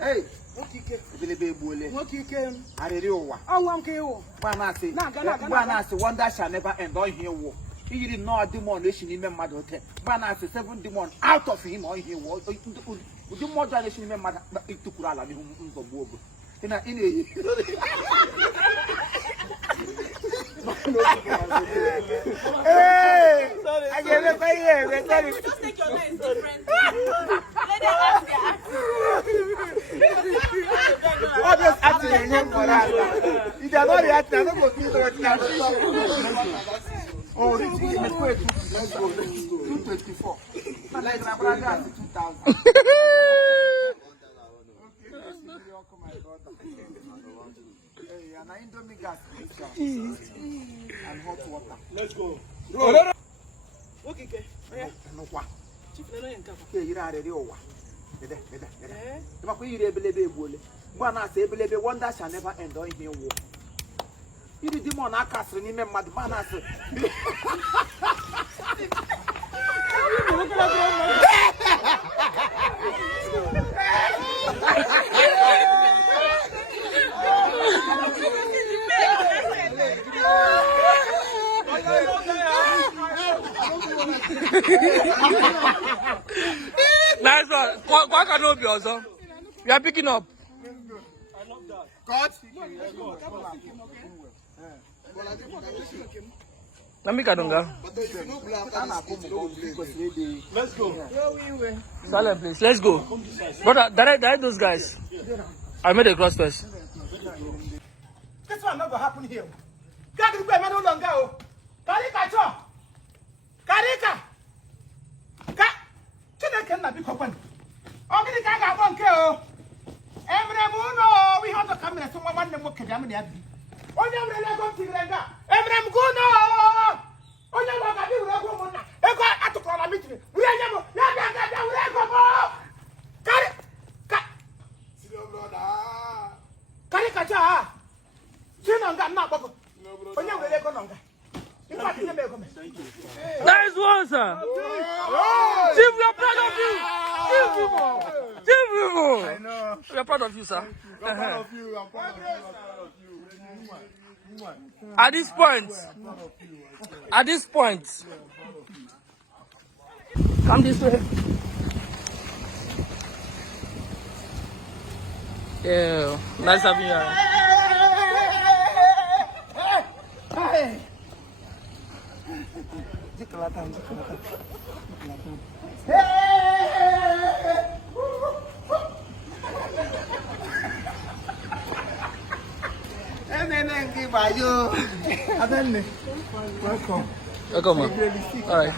Hey, Billy Bule, I real. Oh, one kill. Banasi, one that shall never end on here. He did not demolition in my mother. Banasi, 7 demon out of him or he was. Would you more than a mother to Kurala in the book? In a hey, I get it by here. Just take your lens different. Let them ask their acting. What is acting in for us? If they are not reacting, I'm not going to do it. Oh, let's go. 224. Let's go. 2000. Hey, and I Indomie gas and hot water. Let's go. Okay. No what? Chief, no yen ka. Okay, you are ready over. Dede. Ma ko yire ebelebe ebuole. Gba na ase ebelebe wonder shall never end on here war. You the demon akasre ni me mad man ase. Nice one. Why can't you be also? You are picking up. I love that. God. Namikadonga. Let's go. Silent please. Let's go. Brother, direct those guys. I made a cross first. This one not gonna happen here. God is going no longer. Karika. Today can be common. Okay, I won't kill. We have to come and someone want them work at Yamini. Oh, never go to Ranga. Every good. Oh, never got you. I got to call a meeting. We are never. Karika. Chinanga not bubble. Oh, never go longer. Nice one, sir. Chief, we are proud of you. Chief, I know. we are proud of you, sir. I'm proud of you. At this point, come this way. Yeah, nice having you around. Welcome. Welcome, man. All right.